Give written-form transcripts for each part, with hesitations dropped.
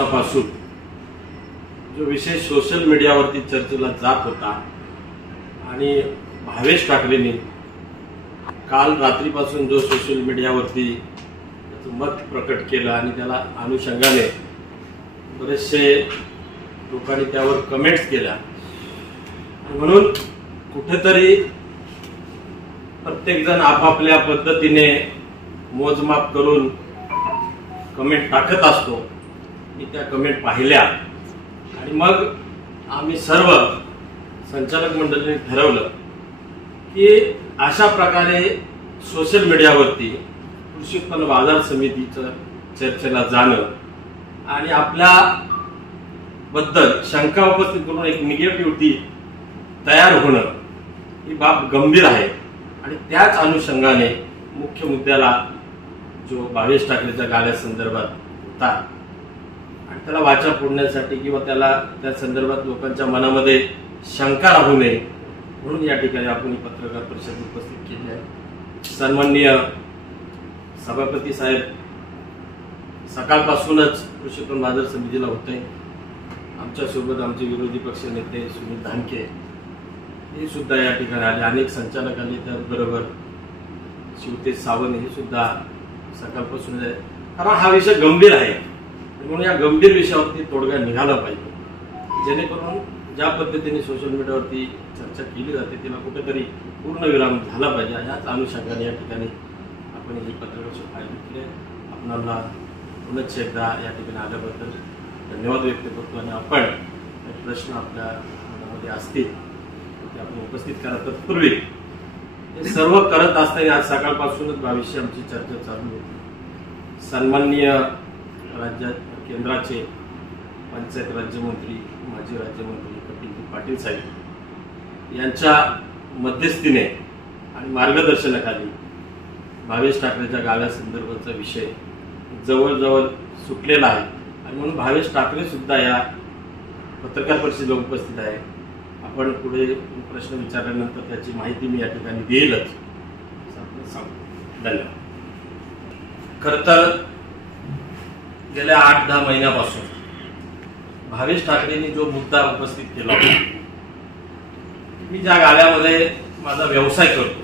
दिवसापासून जो विषय सोशल मीडियावरती चर्चेला जात होता आणि भावेश ठाकरेंनी काल रात्रीपासून जो सोशल मीडियावरती मत प्रकट केलं आणि त्याला अनुषंगाने बरेचसे लोकांनी त्यावर कमेंट्स केल्या, म्हणून कुठेतरी प्रत्येकजण आपापल्या पद्धतीने मोजमाप करून कमेंट टाकत असतो। मी त्या कमेंट पाहिल्या आणि मग आम्ही सर्व संचालक मंडळाने ठरवलं की अशा प्रकारे सोशल मीडियावरती कृषी उत्पन्न बाजार समितीचं चर्चेला जाणं आणि आपल्या बद्दल शंका उपस्थित करून एक निगेटिव्हिटी तयार होणं ही बाब गंभीर आहे आणि त्याच अनुषंगाने मुख्य मुद्द्याला जो भावेश ठाकरेच्या गाड्या संदर्भात होता आणि त्याला वाचा फोडण्यासाठी किंवा त्याला त्या संदर्भात लोकांच्या मनामध्ये शंका राहू नये म्हणून या ठिकाणी आपण पत्रकार परिषद उपस्थित केली आहे। सन्माननीय सभापती साहेब सकाळपासूनच कृषी उत्पन्न बाजार समितीला होते। आमच्यासोबत आमचे विरोधी पक्ष नेते सुनील धानके हे सुद्धा या ठिकाणी आले, अनेक संचालक आले, त्याचबरोबर शिवतेज सावंत हे सुद्धा सकाळपासून आहे, कारण हा विषय गंभीर आहे म्हणून या गंभीर विषयावरती तोडगा निघाला पाहिजे, जेणेकरून ज्या पद्धतीने सोशल मीडियावरती चर्चा केली जाते तिला कुठेतरी पूर्णविराम झाला पाहिजे। याच अनुषंगाने या ठिकाणी आपण ही पत्रकार परिषद आयोजित केली। आपणाला पुनश्च एकदा या ठिकाणी आल्याबद्दल धन्यवाद व्यक्त करतो आणि आपण प्रश्न आपल्या मनामध्ये असतील ते आपण उपस्थित करा। तत्पूर्वी हे सर्व करत असताना आज सकाळपासूनच भविष्य आमची चर्चा चालू होती। सन्माननीय केंद्राचे पंचायत राज्यमंत्री माजी राज्यमंत्री कपिलजी पाटील साहेब यांच्या मध्यस्थीने आणि मार्गदर्शनाखाली भावेश ठाकरेच्या गाड्या संदर्भाचा विषय जवळजवळ सुटलेला आहे आणि म्हणून भावेश ठाकरे सुद्धा या पत्रकार परिषदेला उपस्थित आहे। आपण पुढे प्रश्न विचारल्यानंतर त्याची माहिती मी या ठिकाणी देईलच। धन्यवाद। खरं तर गेल्या 8-10 महिन्यापासून भावेश ठाकरेंनी जो मुद्दा उपस्थित केला होता, मी ज्या गाड्यामध्ये माझा व्यवसाय करतो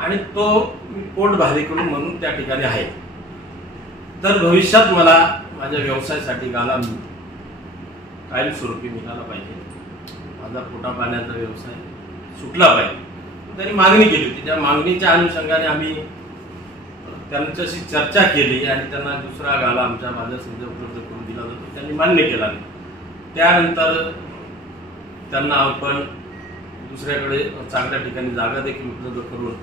आणि तो मी पोट भारी करून म्हणून त्या ठिकाणी आहे, तर भविष्यात मला माझ्या व्यवसायासाठी गाला कायमस्वरूपी मिळाला पाहिजे, माझा पोटा पाण्याचा व्यवसाय सुटला पाहिजे। त्यांनी मागणी केली होती, त्या मागणीच्या अनुषंगाने आम्ही त्यांच्याशी चर्चा केली आणि त्यांना दुसरा गाला आमच्या बाजार समितीला उपलब्ध करून दिला जातो, त्यांनी मान्य केला नाही। त्यानंतर त्यांना आपण दुसऱ्याकडे चांगल्या ठिकाणी जागा देखील उपलब्ध करून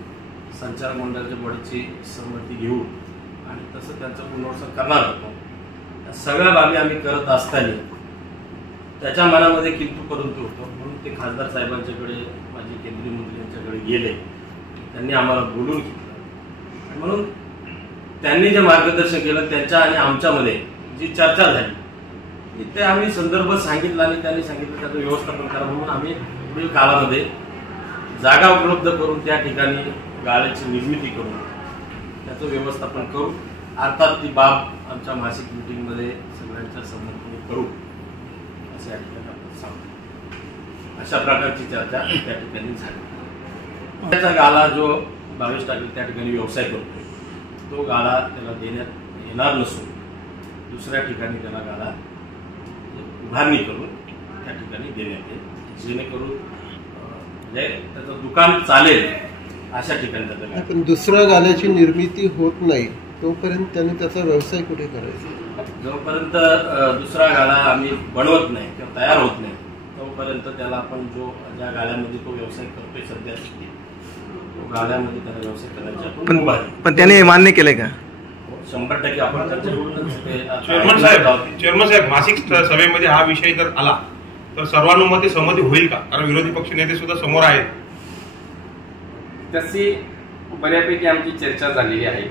संचालक मंडळाच्या बॉडीची संमती घेऊ आणि तसं त्यांचं पुनर्वसन करणार होतो। या सगळ्या बाबी आम्ही करत असताना त्याच्या मनामध्ये किंतु परंतु होतो, म्हणून ते खासदार साहेबांच्याकडे माजी केंद्रीय मंत्री यांच्याकडे गेले, त्यांनी आम्हाला बोलून घेतलं आणि म्हणून त्यांनी जे मार्गदर्शन केलं त्यांच्या आणि आमच्यामध्ये जी चर्चा झाली ते आम्ही संदर्भ सांगितला आणि त्यांनी सांगितलं त्याचं व्यवस्थापन करा म्हणून आम्ही पुढील काळामध्ये जागा उपलब्ध करून त्या ठिकाणी गाड्याची निर्मिती करून त्याचं व्यवस्थापन करू। अर्थात ती बाब आमच्या मासिक मीटिंगमध्ये सगळ्यांच्या संमतीने करू असं या ठिकाणी आपण सांगतो। अशा प्रकारची चर्चा त्या ठिकाणी झाली। त्याचा गाला जो भावेश ठाकरे त्या ठिकाणी व्यवसाय करतो तो गाला त्याला देण्यात येणार नसून दुसऱ्या ठिकाणी त्याला गाला उभारणी करून त्या ठिकाणी देण्यात येईल, जेणेकरून त्याचं दुकान चालेल अशा ठिकाणी त्याचं। पण दुसऱ्या गाल्याची निर्मिती होत नाही तोपर्यंत त्याने त्याचा व्यवसाय कुठे करायचा? जोपर्यंत दुसरा गाला आम्ही बनवत नाही किंवा तयार होत नाही तोपर्यंत त्याला आपण ज्या गाड्यामध्ये तो व्यवसाय करतोय सध्या तो गाड्यामध्ये त्याला व्यवसाय करायचा। पण त्याने मान्य केलंय का? 100% आपण चेअरमन साहेब, मासिक सभेमध्ये हा विषय जर आला तर सर्वानुमते संमती होईल का? कारण विरोधी पक्ष नेते सुद्धा समोर आहेत। तशी बऱ्यापैकी आमची चर्चा झालेली आहे,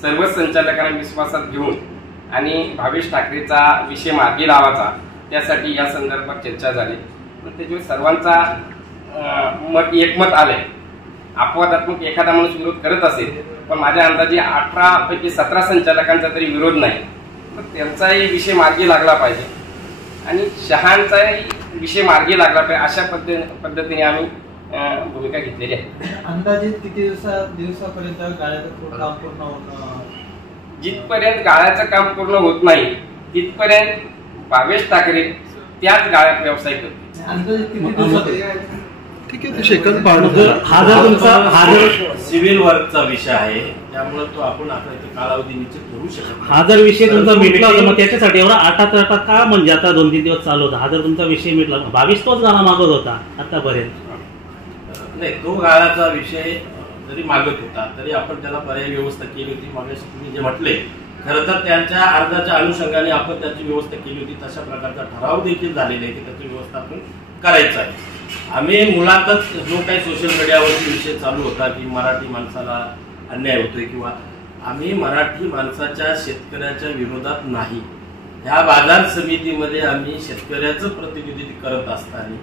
सर्व संचालकांना विश्वासात घेऊन आणि भावेश ठाकरेचा विषय मार्गी लावायचा त्यासाठी या संदर्भात चर्चा झाली। पण त्याच्यावर सर्वांचा मत एकमत आलंय। अपवादात्मक एखादा माणूस विरोध करत असेल पण माझ्या अंदाजे 18 पैकी 17 संचालकांचा तरी विरोध नाही। तर त्यांचाही विषय मार्गी लागला पाहिजे आणि शहांचाही विषय मार्गी लागला पाहिजे, अशा पद्धतीने आम्ही भूमिका घेतलेली आहे. अंदाजित किती दिवसापर्यंत गाळ्याचं काम पूर्ण होतं? जिथपर्यंत गाळ्याचं काम पूर्ण होत नाही तिथपर्यंत भावेश ठाकरे त्याच गाळ्यात व्यवसाय करते. अंदाजित किती दिवसात? ठीक आहे, ते सेकंड पार्ट हा जर तुमचा सिव्हिल वर्कचा विषय आहे, त्यामुळे तो आपण आता इथे कालावधी निश्चित करू शकत नाही. हा जर विषय तुमचा मिटला होता मग त्याच्यासाठी एवढा आटा का म्हणजे आता 2-3 दिवस चालू होता? हा जर तुमचा विषय मिटला, 22 तोच गाणा मागत होता आतापर्यंत. नाही, तो गाळाचा विषय जरी मागत होता तरी आपण त्याला पर्यायी व्यवस्था केली होती. मागाशी तुम्ही जे म्हटले, खरं तर त्यांच्या अर्जाच्या अनुषंगाने आपण त्याची व्यवस्था केली होती. तशा प्रकारचा ठराव देखील झालेला आहे की त्याची व्यवस्था आपण करायचं आहे. आम्ही मुळातच जो काही सोशल मीडियावरती विषय चालू होता की मराठी माणसाला अन्याय होतोय किंवा आम्ही मराठी माणसाच्या शेतकऱ्याच्या विरोधात नाही, ह्या बाजार समितीमध्ये आम्ही शेतकऱ्याचं प्रतिनिधित्व करत असताना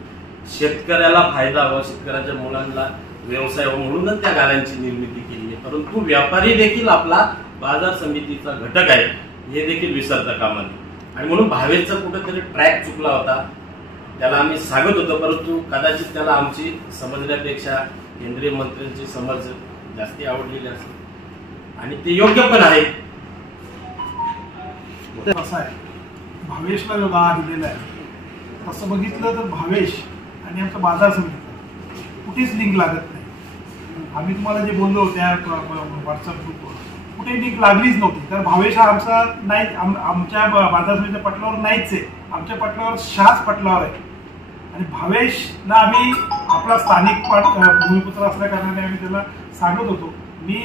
शेतकऱ्याला फायदा व्हावा, शेतकऱ्याच्या मुलांना व्यवसाय व्हावा म्हणूनच त्या गाळ्यांची निर्मिती केली आहे. परंतु व्यापारी देखील आपला बाजार समितीचा घटक आहे हे देखील विसरता कामा नये आणि म्हणून भावेचा कुठेतरी ट्रॅक चुकला होता, त्याला आम्ही सांगत होतो. परंतु कदाचित त्याला आमची समजण्यापेक्षा केंद्रीय मंत्र्यांची समज जास्ती आवडलेली असेल आणि ते योग्य पण आहे. असं आहे, भावेशला जो गाळा दिलेला आहे तसं बघितलं तर भावेश आणि आमचा बाजार समिती कुठेच लिंक लागत नाही. आम्ही तुम्हाला जे बोललो त्या व्हॉट्सअप ग्रुपवर कुठे लिंक लागलीच नव्हती. तर भावेश हा आमचा नाही, आमच्या बाजार समितीच्या पटलावर नाहीच आहे, आमच्या पटलावर शहाच पटलावर आहे. आणि भावेशला आम्ही आपला स्थानिक भूमिपुत्र असल्या कारणाने आम्ही त्याला सांगत होतो.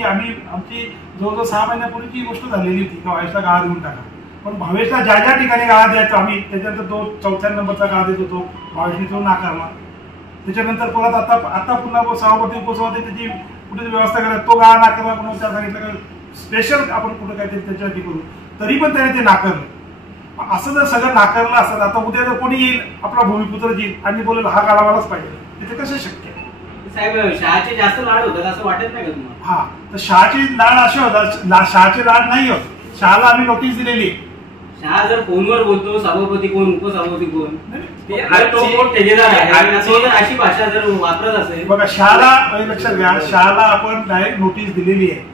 आम्ही आमची जवळजवळ 6 महिन्यापूर्वीची गोष्ट झालेली होती की भावेशला गाळा देऊन टाका. पण भावेशला ज्या ज्या ठिकाणी गाळा द्यायचा आम्ही त्याच्यानंतर तो 4थ्या नंबरचा गाळा देत होतो, भावेशने तो नाकारला. त्याच्यानंतर परत आता पुन्हा सभापती उपसभापती त्याची कुठे व्यवस्था करायला तो गाळा नाकारला. म्हणून त्या सांगितलं स्पेशल आपण कुठं काहीतरी त्याच्यासाठी करू, तरी पण त्याने ते नाकारलं. असं जर सगळं नाकारलं असतं, आता उद्या जर कोणी येईल आपला भूमिपुत्र येईल आणि बोलेल हा गाळावालाच पाहिजे, तिथे कसं शक्य आहे? साहेब, शहाचे जास्त लाड होतात असं वाटत नाही का तुम्हाला? हा, तर शहाचे लाड असे होतात, शहाचे लाड नाही होत. शहाला आम्ही नोटीस दिलेली आहे. शहा जर फोनवर बोलतो सभापती कोण उपसभापती कोण ते तो कोण ठेकेदार आहे, अशी भाषा जर वापरत असेल. बघा, शहाला लक्षात घ्या, शहाला आपण डायरेक्ट नोटीस दिलेली आहे.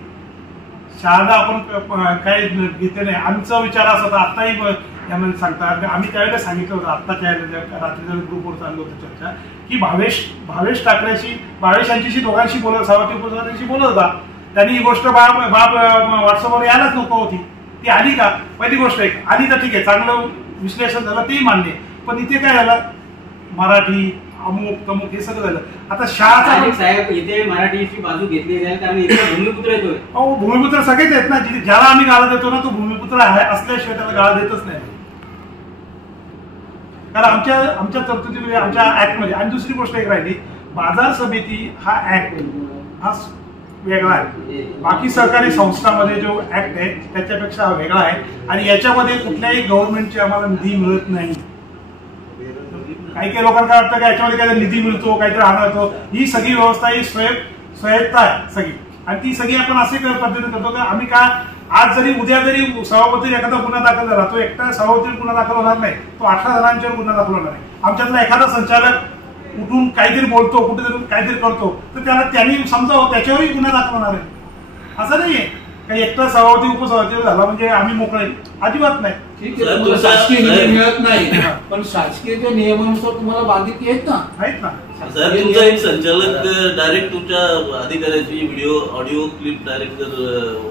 शहाला आपण काही घेतले नाही. आमचा विचार असा होता, आत्ताही यामध्ये सांगतात, आम्ही त्यावेळेला सांगितलं होतं, आत्ताच्या रात्रीच्या ग्रुपवर चाललं होतं चर्चा की भावेश ठाकरेशी, भावेश यांच्याशी दोघांशी बोलत, सभापती उपसभापतीशी बोलत होता. त्यांनी ही गोष्ट बाब व्हॉट्सअपवर यायलाच नको होती, ती आली का? पहिली गोष्ट आहे, आली तर ठीक आहे, चांगलं विश्लेषण झालं तेही मान्य. पण इथे काय झालं, मराठी अमुक तमुक हे सगळं झालं. आता शहाचा साहेब इथे मराठीची बाजू घेतली जाईल कारण इथे भूमिपुत्र येतोय. हो, भूमिपुत्र सगळेच आहेत ना. ज्याला आम्ही गाळा देतो ना तो भूमिपुत्र आहे, असल्याशिवाय त्याला गाळा देतच नाही. कारण आमच्या तरतुदीमध्ये, आमच्या ऍक्टमध्ये. आणि दुसरी गोष्ट एक राहिली, बाजार समिती हा ऍक्ट हा वेगळा आहे. बाकी सहकारी संस्थांमध्ये जो ऍक्ट आहे त्याच्यापेक्षा हा वेगळा आहे आणि याच्यामध्ये कुठल्याही गव्हर्नमेंटची आम्हाला निधी मिळत नाही. काही लोकांना काय वाटतं की याच्यामध्ये काहीतरी निधी मिळतो, काहीतरी आणतो. ही सगळी व्यवस्था ही स्वायत्ता आहे सगळी. आणि ती सगळी आपण असे पद्धतीने करतो की आम्ही काय, आज जरी उद्या जरी सभापती एखादा गुन्हा दाखल झाला, तो एकटा सभापती गुन्हा दाखल होणार नाही, तो 18 जणांच्यावर गुन्हा दाखल होणार आहे. आमच्यातला एखादा संचालक उठून काहीतरी बोलतो, कुठेतरी काहीतरी करतो, तर त्यांनी समजावं, त्याच्यावरही गुन्हा दाखल होणार आहे. असं नाहीये काही एकटा सभापती उपसभापती झाला म्हणजे आम्ही मोकळे, अजिबात नाही. ठीक आहे, शासकीय निधी मिळत नाही, पण शासकीय नियमानुसार तुम्हाला बांधिलकी आहेत ना. साहेब, तुमचा एक संचालक डायरेक्ट तुमच्या अधिकाऱ्याची ऑडिओ क्लिप डायरेक्ट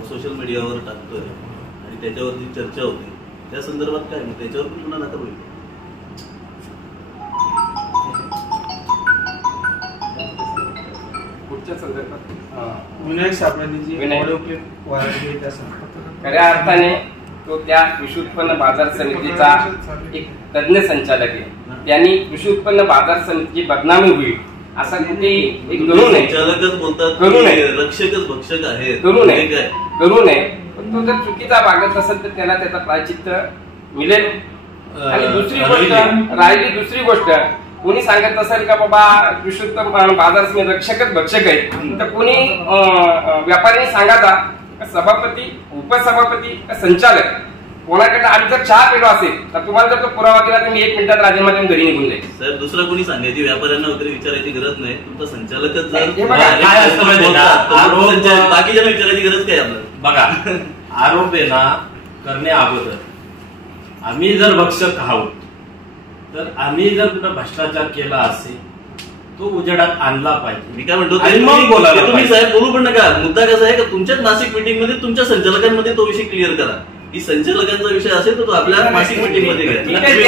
सोशल मीडियावर टाकतोय आणि त्याच्यावरती चर्चा होती, त्या संदर्भात काय, मग त्याच्यावर पण पुन्हा दाखल होईल? पुढच्या संदर्भात विनायक साबळेंची ऑडिओ क्लिप खऱ्या अर्थाने तो त्या कृषी उत्पन्न बाजार समितीचा एक तज्ञ संचालक आहे. त्यांनी कृषी उत्पन्न बाजार समितीची बदनामी होईल असा कुठेही एक करू नये. संचालकच बोलतात, करू नये, रक्षकच भक्षक आहेत, करू नये. पण तो जर चुकीचा वागत असेल तर त्याला त्याचा प्रायचित्त मिळेल. आणि दुसरी गोष्ट कोणी सांगत असेल का बाबा कृषी उत्पन्न बाजार समिती रक्षकच भक्षक आहे, तर कोणी व्यापाऱ्यांनी सांगायचा सभापती, उपसभापती, संचालक कोणाकडे आम्ही जर चहा पेलो असेल तर तुम्हाला जर तो पुरावा दिला तर मी 1 मिनिटात राजीनामा देऊन घरी निघून जाईल. साहेब दुसरं कोणी सांगायची व्यापाऱ्यांना वगैरे विचारायची गरज नाही. तुमचा संचालकच हे जर बघा, काय असतं माहिती आहे का? बाकीच्यांना विचारायची गरज काय आपल्याला? बघा, आरोप आहे ना करण्या अगोदर आम्ही जर भक्षक आहोत तर आम्ही जर कुठं भ्रष्टाचार केला असेल तो उजेडात आणला पाहिजे. मी काय म्हणतो आणि मग बोलायला तुम्ही पाहिजे. साहेब बोलू पण नका. मुद्दा कसा आहे का तुमच्याच मासिक मीटिंग मध्ये तुमच्या संचालकांमध्ये तो विषय क्लिअर करा की संचालकांचा विषय असेल तर तो आपल्या मासिक मीटिंग मध्ये ठीक आहे,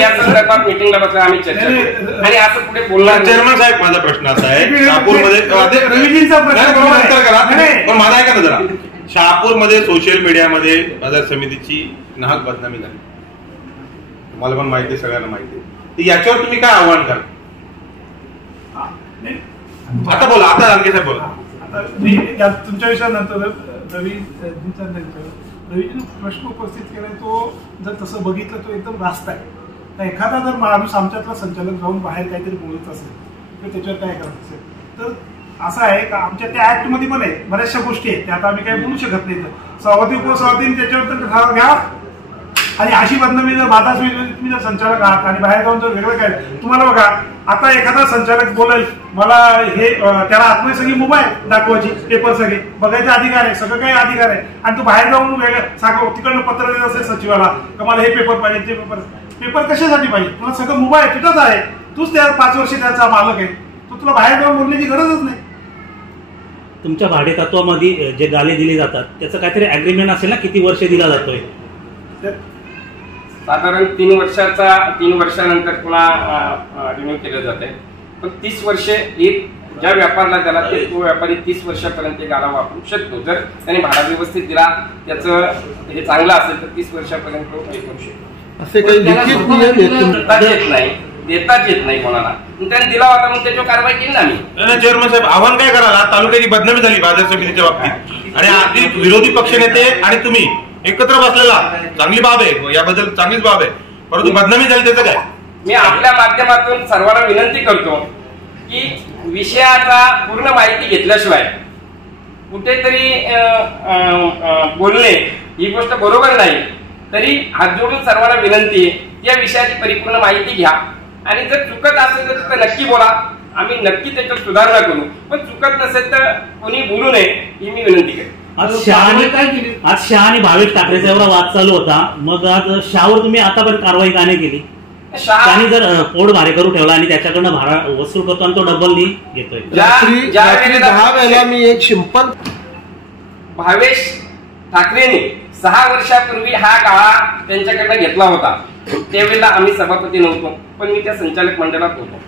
या संदर्भात मीटिंगला बसला आम्ही चर्चा करू आणि असं पुढे बोलणार नाही. चेअरमन साहेब माझा प्रश्न असा आहे शहापूरमध्ये रवीजींचा प्रश्न उत्तर करा पण माझा ऐका ना जरा. शहापूरमध्ये सोशल मीडियामध्ये बाजार समितीची नाहक बदनामी झाली, तुम्हाला पण माहिती आहे, सगळ्यांना माहिती आहे. तर याच्यावर तुम्ही काय आव्हान कराल? आता बोला, आता आणखी साहेब बोला. आता मी तुमच्या विषयानंतर रवीजींचा रवीजीने प्रश्न उपस्थित केलाय तो जर तसं बघितलं तो एकदम रास्त आहे. तर एखादा जर माणूस आमच्यातला संचालक जाऊन बाहेर काहीतरी बोलत असेल तर त्याच्यावर काय करत असेल तर असं आहे का आमच्या त्या ऍक्ट मध्ये पण आहे बऱ्याचशा गोष्टी आहेत त्या आता आम्ही काही बोलू शकत नाही. सभापती उपसभापती त्याच्यावर तर ठराव घ्या. आणि अशी बदनामी जर बाधा तुम्ही जर संचालक आहात आणि बाहेर जाऊन जर वेगळं काय तुम्हाला बघा आता एखादा संचालक बोलेल मला हे त्याला आतमध्ये सगळी मोबाईल दाखवायची पेपर सगळे बघायचा अधिकार आहे सगळं काही अधिकार आहे आणि तू बाहेर जाऊन वेगळं सांगा तिकडनं पत्र देत असेल सचिवाला का मला हे पेपर पाहिजे ते पेपर कशासाठी पाहिजे तुला सगळं मोबाईल तुझाच आहे तूच त्या 5 वर्ष त्याचा मालक आहे तो तुला बाहेर जाऊन बोलण्याची गरजच नाही. तुमच्या भाडेतत्वामध्ये जे गाले दिले जातात त्याचं काहीतरी अग्रीमेंट असेल ना किती वर्ष दिला जातोय? साधारण 3 वर्षानंतर पुन्हा रिन्यू केलं जाते. पण 30 वर्षे एक ज्या व्यापाऱ्याला त्याला तो व्यापारी 30 वर्षापर्यंत गाला वापरू शकतो. जर त्याने भाडा व्यवस्थित दिला त्याचं हे चांगलं असेल तर 30 वर्षापर्यंत तो हे करू शकतो. असे काही लिखित नियम देताच येत नाही कोणाला. त्याने दिला होता मग त्याच्यावर कारवाई केली ना आम्ही. चेअरमन साहेब आव्हान काय कराल? तालुक्याची बदनामी झाली बाजार समितीच्या बाबतीत आणि आधी विरोधी पक्षनेते आणि तुम्ही एकत्र बसलेला चांगली बाब आहे, याबद्दल चांगलीच बाब आहे, परंतु बदनामी झाली त्याचं काय? मी आपल्या माध्यमातून सर्वांना विनंती करतो की विषयाचा पूर्ण माहिती घेतल्याशिवाय कुठेतरी बोलणे ही गोष्ट बरोबर नाही. तरी हात जोडून सर्वांना विनंती आहे या विषयाची परिपूर्ण माहिती घ्या आणि जर चुकत असेल तर नक्की बोला. आम्ही नक्की त्याच्यात सुधारणा करू. पण चुकत नसेल तर कोणी बोलू नये ही मी विनंती करेन. आज शहा आणि भावेश ठाकरेचा एवढा वाद चालू होता मग आज शहावर तुम्ही आतापर्यंत कारवाई का नाही केली? त्याने जर पोट भाडे करू ठेवला आणि त्याच्याकडनं भाडा वसूल करतो आणि तो डबल घेतोय. रात्री 10 वेळेला मी एक शिंपण भावेश ठाकरेने 6 वर्षापूर्वी हा गाळा त्यांच्याकडनं घेतला होता. त्यावेळेला आम्ही सभापती नव्हतो पण मी त्या संचालक मंडळात होतो.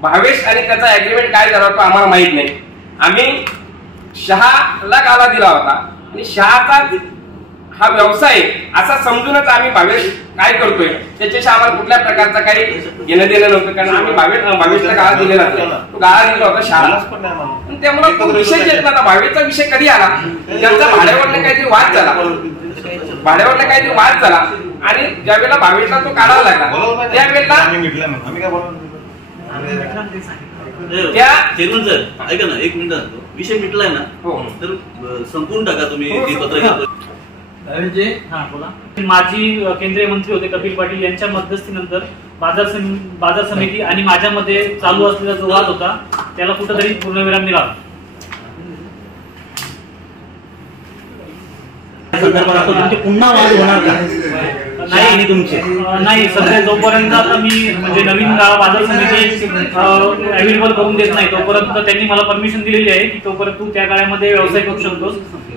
भावेश आणि त्याचा अग्रीमेंट काय झाला होता आम्हाला माहित नाही. आम्ही शहाला गाला दिला होता आणि शहाचा हा व्यवसाय असा समजूनच आम्ही भावेश काय करतोय त्याच्याशी आम्हाला कुठल्या प्रकारचा काही घेणं देणं नव्हतं. कारण आम्ही भावेशला गाळा दिलेला तो गाळा दिला होता शहाला त्यामुळे तो विषय येत नव्हता. भावेशचा विषय कधी आला त्यांचा भाड्यावरनं काहीतरी वाद झाला आणि ज्यावेळेला भावेशला तो काढावा लागला त्यावेळेला चेअरमन सर ऐका ना 1 मिनिट विषय मिटलाय ना तर संपून टाका तुम्ही पत्रकार. बोला. माजी केंद्रीय मंत्री होते कपिल पाटील यांच्या मध्यस्थीनंतर बाजार समिती आणि माझ्यामध्ये चालू असलेला जो वाद होता त्याला कुठेतरी पूर्णविराम मिळाला. पुन्हा वाद होणार का? नाही तुमचे नाही सध्या जोपर्यंत आता मी म्हणजे नवीन बाजार समिती अवेलेबल करून देत नाही तोपर्यंत त्यांनी मला परमिशन दिलेली आहे की तोपर्यंत तू त्या गाळ्यामध्ये व्यवसाय करू शकतोस.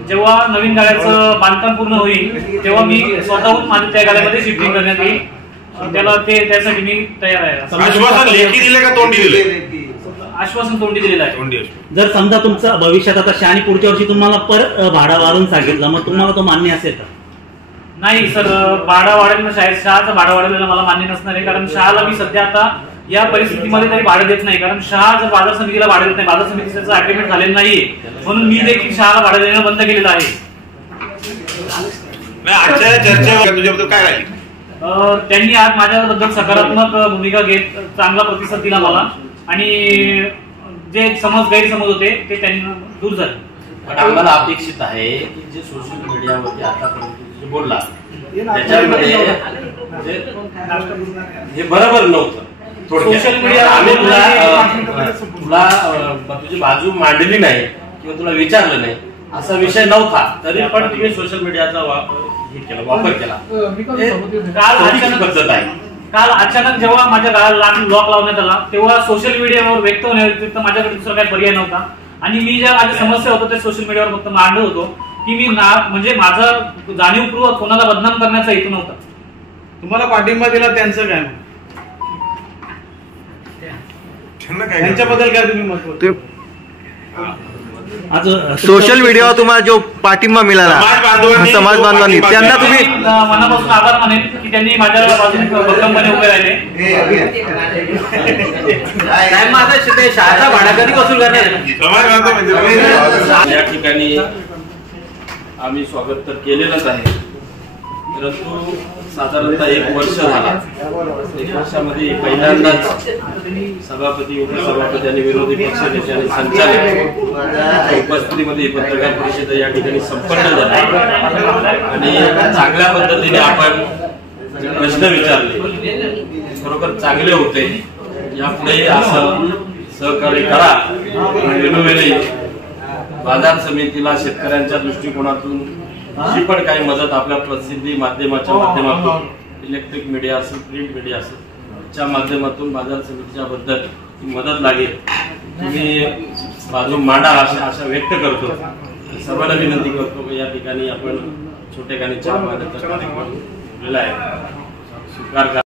जेव्हा नवीन गाळ्याचं बांधकाम पूर्ण होईल तेव्हा मी स्वतःहून माझ्या त्या गाळ्यामध्ये शिफ्टिंग करण्यात येईल. त्यासाठी मी तयार आहे. आश्वासन लेखी दिले का तोंडी दिले? आश्वासन तोंडी दिलेलं आहे. जर समजा तुमचं भविष्यात आता शहाणी पुढच्या वर्षी तुम्हाला परत भाडा वाढून सांगितलं मग तुम्हाला तो मान्य असेल का? नाही सर भाडा वाढेल ना शहाचं भाडा वाढेल मला मान्य नसणार आहे. कारण शहाला मी सध्या आता या परिस्थितीमध्ये तरी भाडं देत नाही. कारण शहा जर बाजार समितीला भाडं देत नाही बाजार समितीचं अग्रीमेंट झालेलं नाहीये म्हणून मी देखील शहाला भाडं देणं बंद केलेलं आहे. आजच्या चर्चेवर तुझ्याबद्दल काय राहील? त्यांनी आज माझ्याबद्दल सकारात्मक भूमिका घेत चांगला प्रतिसाद दिला मला आणि जे गैरसमज होते ते त्यांनी दूर झाले. पण आम्हाला अपेक्षित आहे की जे सोशल मीडियावरती आतापर्यंत बोलला त्याच्यामध्ये हे बरोबर नव्हतं. सोशल मीडिया आम्ही तुला तुझी बाजू मांडली नाही किंवा तुला विचारलं नाही असा विषय नव्हता, तरी पण तुम्ही सोशल मीडियाचा वापर केला. पद्धत आहे. काल अचानक जेव्हा माझ्या गाळाला लॉक लावण्यात आला तेव्हा सोशल मीडियावर व्यक्त होण्याव्यतिरिक्त माझ्याकडे दुसरा काही पर्याय नव्हता. आणि मी ज्या माझ्या समस्या होत्या त्या सोशल मीडियावर फक्त मांडत होतो की मी म्हणजे माझा जाणीवपूर्वक कोणाला बदनाम करण्याचा हेतू नव्हता. तुम्हाला पाठिंबा दिला त्यांचं काय? त्यांच्याबद्दल काय तुम्ही मत? आज सोशल मीडियावर तुम्हाला जो पाठिंबा मिळाला समाज बांधवांनी, त्यांना तुम्ही मनापासून आभार मानेन की त्यांनी माझ्या बाजूने भक्कमपणे उभे राहिले. शाळेचा भाडा कधी वसूल करणार? या ठिकाणी आम्ही स्वागत तर केलेलंच आहे, परंतु साधारणतः 1 वर्ष झाला. 1 वर्षामध्ये पहिल्यांदाच सभापती, उपसभापती आणि विरोधी पक्षनेते आणि संचालक उपस्थितीमध्ये पत्रकार परिषद या ठिकाणी संपन्न झाली आणि चांगल्या पद्धतीने आपण प्रश्न विचारले, खरोखर चांगले होते. यापुढे असं सहकार्य करा. वेळोवेळी बाजार समितीला शेतकऱ्यांच्या दृष्टिकोनातून जी पण काही मदत आपल्या प्रसिद्धी माध्यमाच्या माध्यमातून, इलेक्ट्रिक मीडिया असेल, प्रिंट मीडिया असेल, च्या माध्यमातून बाजार समितीच्या बद्दल मदत लागेल तुम्ही बाजू मांडा अशा आशा व्यक्त करतो. सर्वांना विनंती करतो या ठिकाणी आपण छोटेखानी चहा पाण्याचा कार्यक्रम ठेवलेला आहे, स्वीकार करा.